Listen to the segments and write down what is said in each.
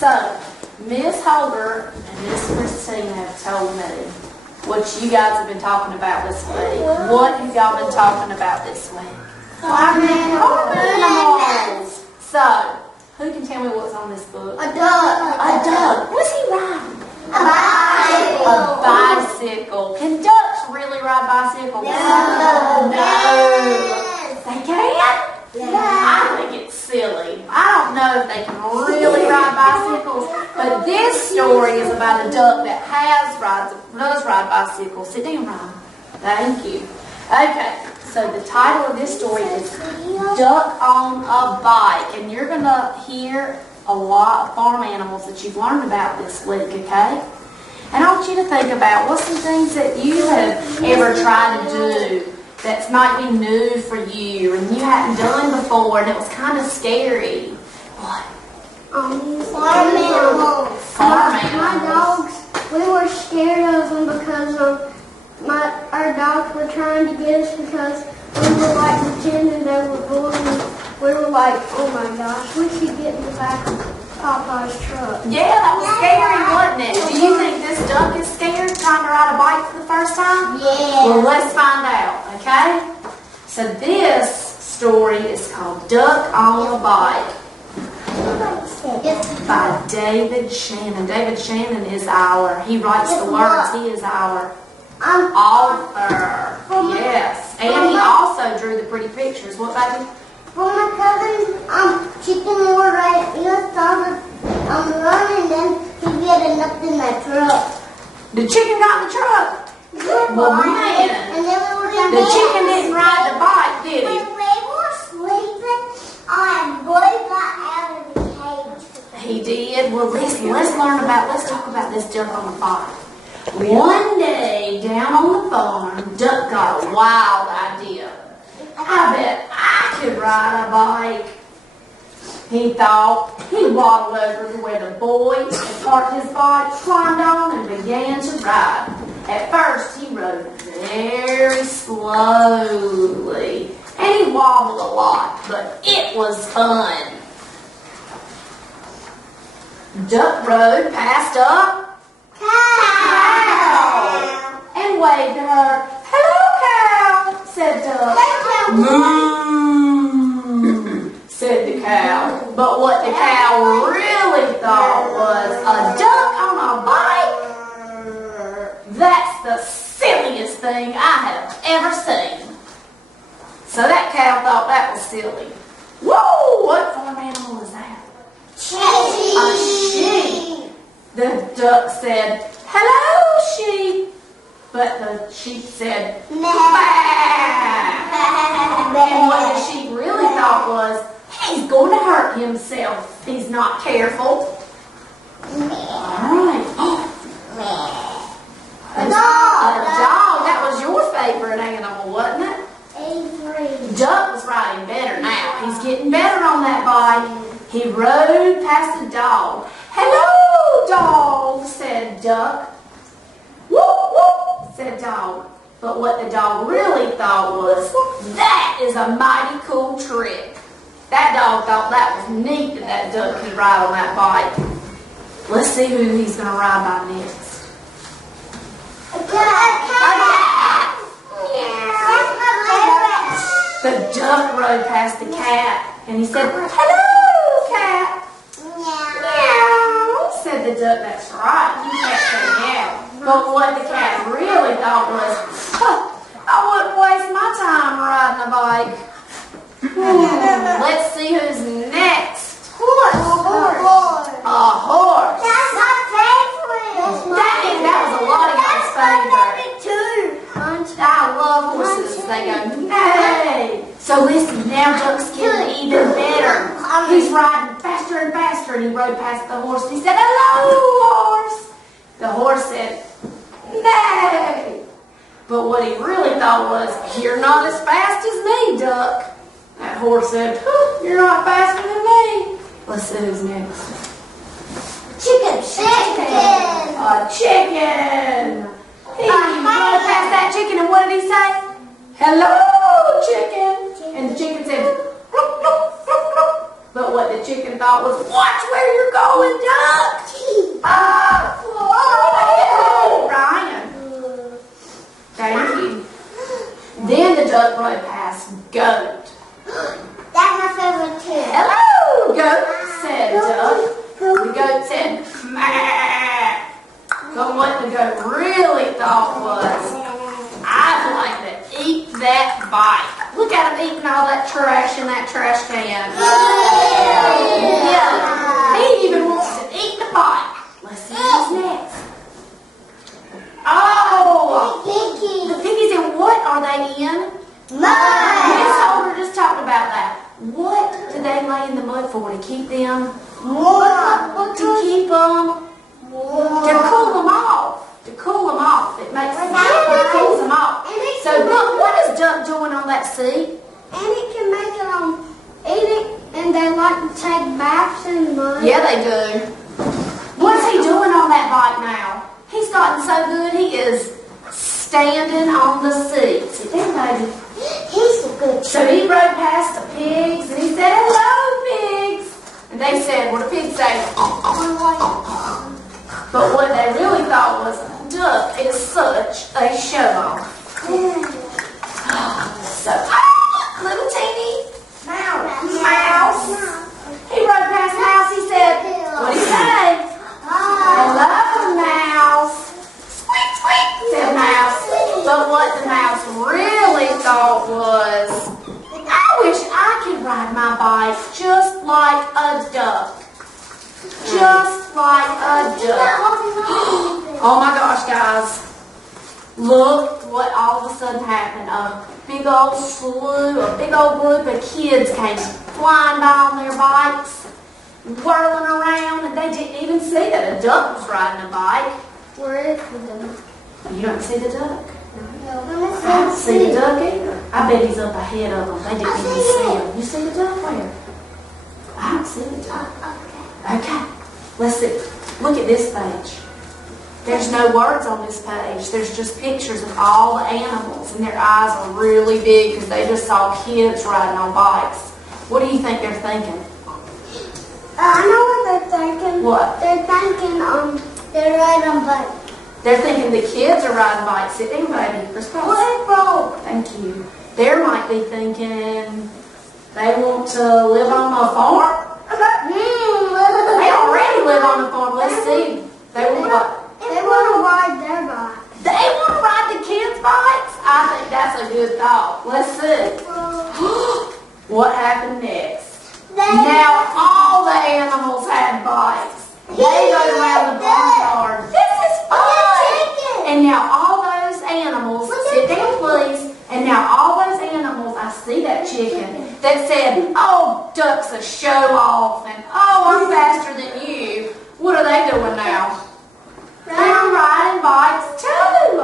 So, Miss Holder and Miss Christina have told me what you guys have been talking about this week. What have y'all been talking about this week? Farm animals. So, who can tell me what's on this book? A duck. A duck. What's he riding? A bicycle. A bicycle. Can ducks really ride bicycles? No. They can? I think it's silly. I don't know if they can really ride bicycles, but this story is about a duck that does ride bicycles. Sit down, Ryan. Thank you. Okay, so the title of this story is Duck on a Bike, and you're going to hear a lot of farm animals that you've learned about this week, okay? And I want you to think about what's some things that you have ever tried to do that might be new for you and you hadn't done before and it was kind of scary. What? Farm animals. Farm animals. My dogs, we were scared of them because our dogs were trying to get us because we were like pretending they were bullies. We were like, oh my gosh, we should get in the back of Papa's truck. Yeah, that was scary, wasn't it? Do you think this duck is scared trying to ride a bike for the first time? Yeah. Well, let's find out, okay? So this story is called Duck on a Bike by David Shannon. David Shannon is he writes the words, he is our author. Yes, and he also drew the pretty pictures. What, baby? For my cousin's chicken were right. He started running, then he get enough in that truck. The chicken got in the truck. Well, man, and then we were the chicken didn't ride the bike, did he? When we were sleeping, boy got out of the cage. He did. Well, listen, let's talk about this duck on the farm. One day, down on the farm, Duck got a wild idea. I bet I could ride a bike. He thought. He waddled over to where the boy had parked his bike, climbed on, and began to ride. At first, he rode very slowly, and he wobbled a lot, but it was fun. Duck rode past a cow and waved to her. "Hello, cow," said Duck. "Moo," said the cow. But what the cow really thought was, a duck on a bike? That's the silliest thing I have ever seen. So that cow thought that was silly. Whoa, what farm animal is that? Sheep. A sheep. The duck said, "Hello, sheep." But the sheep said, "Bah." And what the sheep really thought was, he's going to hurt himself if he's not careful. Alright. A dog. That was your favorite animal, wasn't it? Avery. Duck was riding better now. He's getting better on that bike. He rode past a dog. "Hello, dog," said Duck. "Whoop, whoop," said Dog. But what the dog really thought was, that is a mighty cool trick. That dog thought that was neat that duck could ride on that bike. Let's see who he's going to ride by next. The duck rode past the cat and he said, "Hello, cat." "Meow," said the duck. "That's right, you can't say meow." But what the cat really thought was, I wouldn't waste my time riding a bike. Let's see who's next. Horse. A horse. That's my favorite. Dang, that was a lot of y'all's favorite. too. I love horses. They go, "Nay." So listen, now Duck's getting even better. He's riding faster and faster, and he rode past the horse. He said, "Hello, horse." The horse said, "Nay." But what he really thought was, "You're not as fast as me, Duck." That horse said, "You're not faster than me." Let's see who's next. Chicken. A chicken. He rode past that chicken, and what did he say? "Hello, chicken." And the chicken said, "Look, look, look, look." But what the chicken thought was, watch where you're going, duck! Ryan. Thank you. Then the duck rode past goat. That's my favorite too. Hello, goat, said duck. The goat said, meh. But what the goat really thought was, I'd like to eat that bite. Look at him eating all that trash in that trash can. Yeah. He even wants to eat the bite. Let's see what's next. Oh! The piggies, and what are they in? Mud. Miss Holder just talked about that. What do they lay in the mud for? To keep them? To keep them? To cool them off. To cool them off. It makes sense. It cools them off. So look, what is Duck doing on that seat? And it can make it eat it, and they like to take baths in mud. Yeah, they do. What's he doing on that bike now? He's gotten so good, he is standing on the seat. Sit down, baby. He's a good So he rode past the pigs, and he said, hello, pigs. And they said, what do pigs say? But what they really thought was, Duck is such a show-off. So, little teeny mouse. He rode past Mouse. He said, what did he say? Hello, Mouse. Squeak, squeak, said Mouse. But what the mouse really thought was, I wish I could ride my bike just like a duck. Just like a duck. Oh my gosh, guys. Look what all of a sudden happened. A big old slew, a big old group of kids came flying by on their bikes, whirling around, and they didn't even see that a duck was riding a bike. Where is the duck? You don't see the duck? No. I don't see the duck either. I bet he's up ahead of them. They didn't even see him. You see the duck? Where? I don't see the duck. Okay. Let's see. Look at this page. There's no words on this page. There's just pictures of all the animals, and their eyes are really big because they just saw kids riding on bikes. What do you think they're thinking? I know what they're thinking. What? They're thinking, they're riding on bikes. They're thinking the kids are riding bikes. Sit down, baby. Response. What broke? Thank you. They might be thinking they want to live on a farm. They already live on a farm. Let's see. They want what? They want to ride their bike. They want to ride the kids' bikes? I think that's a good thought. Let's see. What happened next? Now all the animals had bikes. They rode around the barnyard. This is fun. And now all those animals, sit down please, and now all those animals, I see that chicken, that said, oh, Duck's a show-off, and oh, I'm faster than you. What are they doing now? They're riding bikes too.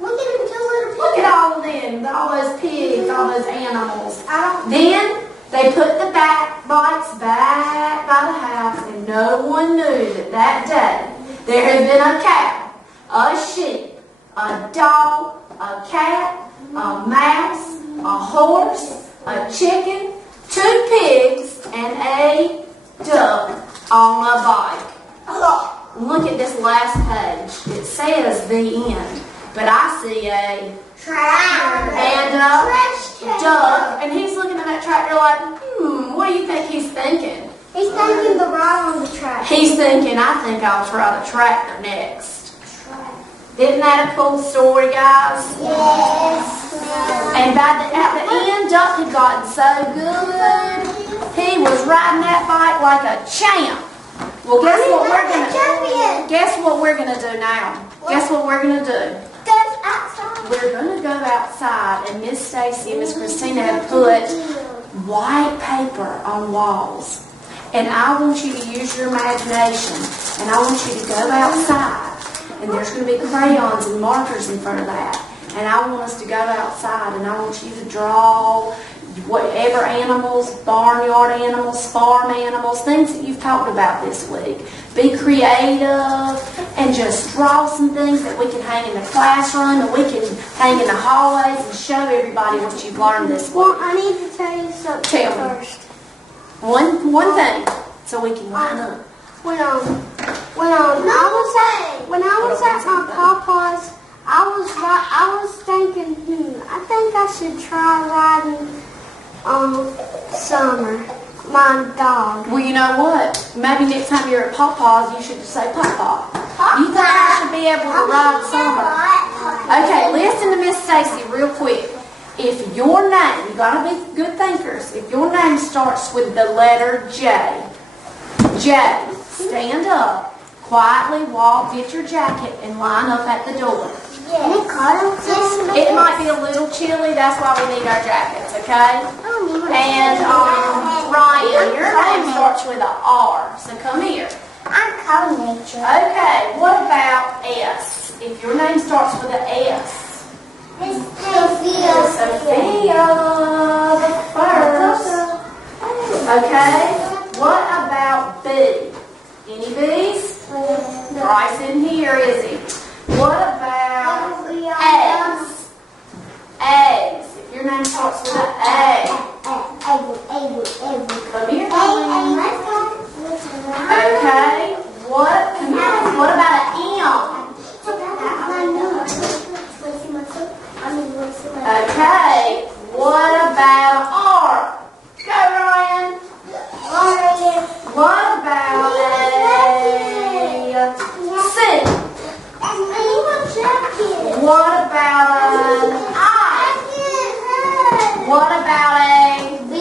Look at them two little Look at all of them, all those pigs, all those animals. Then they put the bikes back by the house, and no one knew that that day there had been a cow, a sheep, a dog, a cat, a mouse, a horse, a chicken, 2 pigs, and a duck on a bike. Look at this last page. It says the end, but I see a tractor and a duck, and he's looking at that tractor like, what do you think he's thinking? He's thinking the ride on the track. He's thinking, I think I'll try the tractor next. Isn't that a cool story, guys? Yes. And at the end, Duck had gotten so good, he was riding that bike like a champ. Well, guess what we're gonna do now? Guess what we're gonna do? Go outside. We're gonna go outside, and Miss Stacy and Miss Christina have put white paper on walls. And I want you to use your imagination, and I want you to go outside, and there's going to be crayons and markers in front of that. And I want us to go outside, and I want you to draw whatever animals, barnyard animals, farm animals, things that you've talked about this week. Be creative and just draw some things that we can hang in the classroom and we can hang in the hallways and show everybody what you've learned this week. Well, I need to tell you something Tell me. first. One thing, so we can line up. When I was at my papa's, I was thinking, I think I should try riding Summer, my dog. Well, you know what? Maybe next time you're at Papa's, you should just say Papa. You think I should be able to ride Summer? Okay, listen to Miss Stacy real quick. If your name, you gotta be good thinkers. If your name starts with the letter J, stand up, quietly walk, get your jacket, and line up at the door. It might be a little chilly, that's why we need our jackets, okay? And Ryan, your name starts with an R, so come here. I'm calling nature. Okay, what about S? If your name starts with an S. It's Sophia. Sophia, the first. Okay, what about B? Any B's? Bryce in here, is he? What about eggs? Eggs. If your name starts with an A. Come here. Okay. What about an M? Okay. What about an R? Go, Ryan. What about a C? What about an I? What about a B?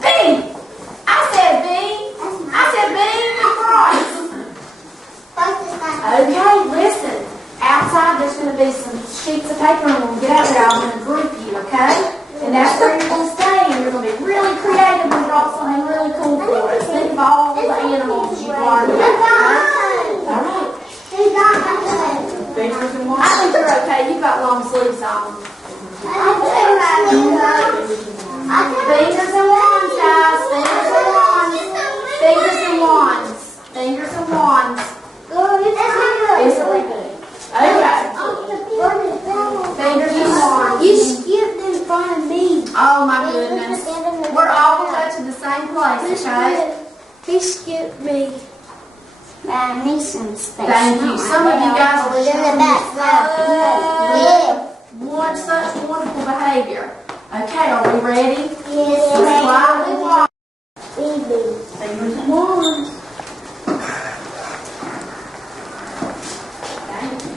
B! I said B! I said B! Okay, listen. Outside there's going to be some sheets of paper and when we get out there I'm going to group you, okay? And that's where you're going to stay and you're going to be really creative and draw something really cool for us. Think of all the animals you've learned about. Alright. Fingers and wands. I think you're okay. You've got long sleeves on. Fingers and wands, guys. Fingers and wands. Fingers and wands. Fingers and wands. It's a repeat. Okay. Fingers and wands. You skipped in front of me. Oh my goodness. We're all going to go to the same place, okay? He skipped me. I need some space. Thank you. Some of you guys are showing such wonderful behavior. Okay, are we ready? Yes. Quietly walk. Baby. Fingers and wands. Thank you.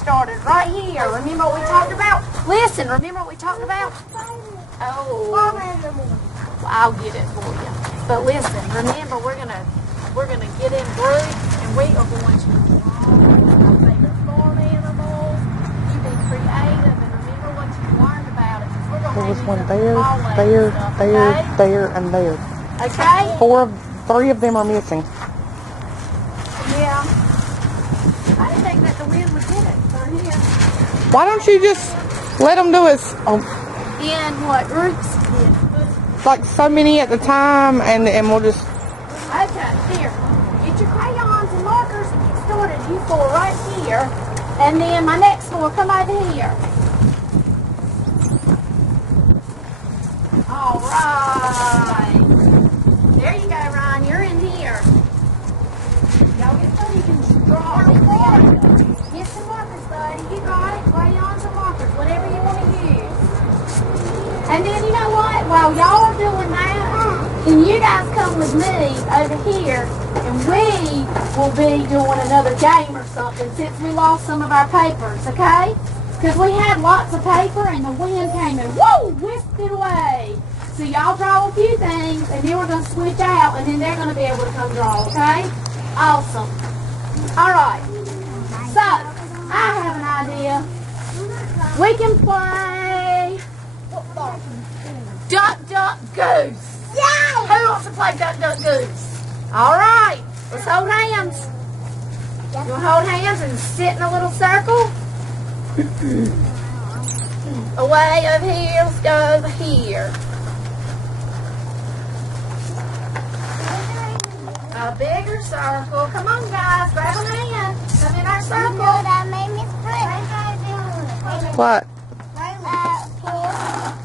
started right here. Remember what we talked about? Listen, remember what we talked about? Oh, I'll get it for you. But listen, remember we're gonna get in groups and we are going to draw our favorite farm animals. You be creative and remember what you learned about it. We're gonna There was have one these there, hallways there, and stuff, there, okay? there, and there. Okay? 3 of them are missing. Yeah. I didn't think that the wind would hit it through here. Why don't you just let them do it In what groups? like so many at a time, and we'll just. Okay, here. Get your crayons and markers and get started. You 4 right here. And then my next 4, come over here. All right. There you go, Ryan. You're in here. Y'all get so you can draw. Get some markers, buddy. You got it. Crayons or markers, whatever you want to use. And then you know what? While y'all are doing that, can you guys come with me over here and we will be doing another game or something since we lost some of our papers, okay? Because we had lots of paper and the wind came and whoa, whisked it away. So y'all draw a few things and then we're going to switch out and then they're going to be able to come draw, okay? Awesome. All right. So, I have an idea. We can play Duck, Duck, Goose. Yay! Who wants to play Duck, Duck, Goose? All right. Let's hold hands. You want to hold hands and sit in a little circle? Away over here. Let's go over here. A bigger circle. Come on, guys. Grab a hand. Come in our circle. That made me split. What?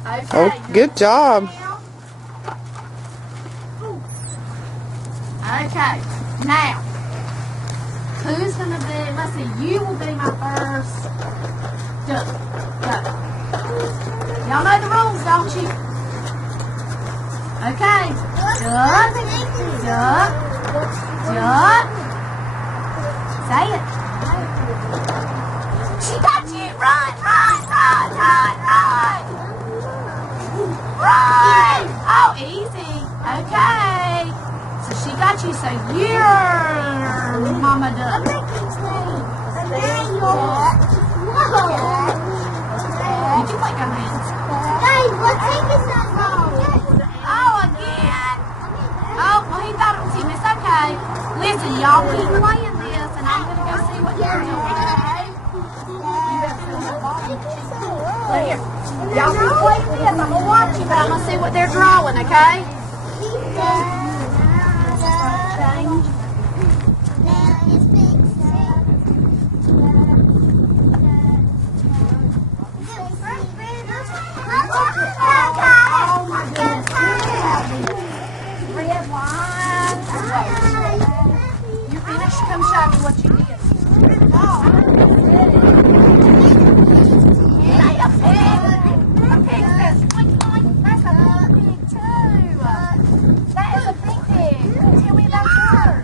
Okay. Oh, good job. Okay. Now, who's going to be, let's see, you will be my first duck. Go. Y'all know the rules, don't you? Okay. Duck, duck, duck. Say it. She got you. Run, run, run, run, run. Run. Oh, easy. Okay. So she got you, so you're Mama Duck. Did you like a mouse? Guys, what take is that wrong? Oh, again. Oh, well, he thought it was him. It's okay. Listen, y'all keep playing this, and I'm going to go see what you're doing, okay? Look here. Y'all keep playing this. I'm going to watch you, but I'm going to see what they're drawing, okay? Oh, my goodness. Red wine. You finished? Come show me what you did. Say a pig. A pig says, oink, oink. That's a pig, too. That is a big pig. Tell me about yours.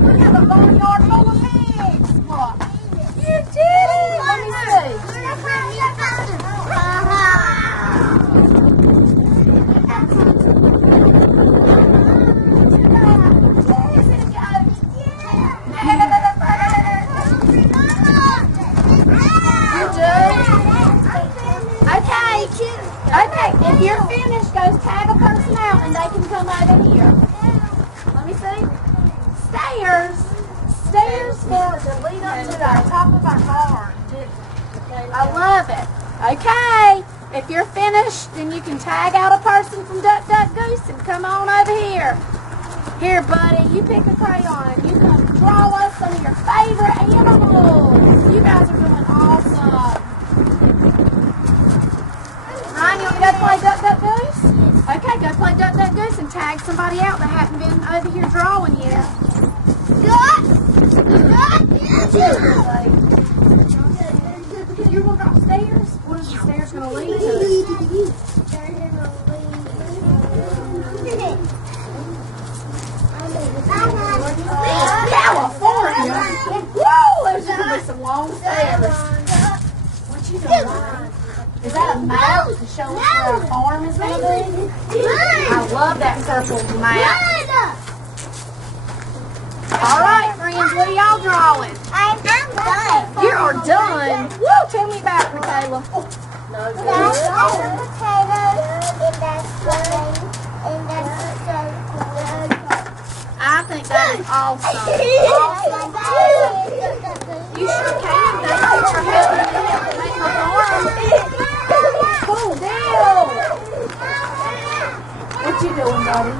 We have a barnyard full of pigs. What? You did it. Let me see. Okay, if you're finished, go tag a person out and they can come over here. Let me see. Stairs. Stairs to lead up to the top of our barn. I love it. Okay, if you're finished, then you can tag out a person from Duck, Duck, Goose and come on over here. Here, buddy, you pick a crayon and you come draw us some of your favorite animals. You guys are doing awesome. Ryan, you want to go play Duck, Duck, Goose? Okay, go play Duck, Duck, Goose and tag somebody out that hasn't been over here drawing yet. You're going to drop stairs? What is the stairs going to lead to? California? Whoa, there's just a long stairs. What you doing, Ronnie? Is that a map to show us where our farm is going to be? I love that purple map. All right, friends, what are y'all drawing? I'm done. You are done. Woo, tell me about it, Michaela. That's a potato, and that's green, and that's I think that is awesome. You sure can. Thank you for helping me make my farm. Cool deal. What you doing, buddy?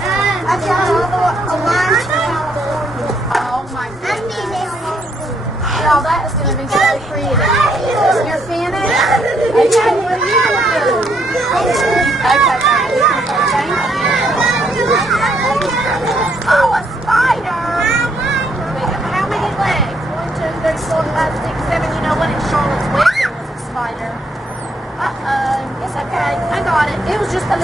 I got a line to California. Oh my goodness. Y'all, that is going to be so pretty. You're finished? Okay, what are you going to do? Okay, thank you. Oh, a spider. How many legs? 1, 2, 3, 4, 5, 6, 7. You know what? In Charlotte's Web there was a spider. Uh-oh. It's okay. I got it. It was just a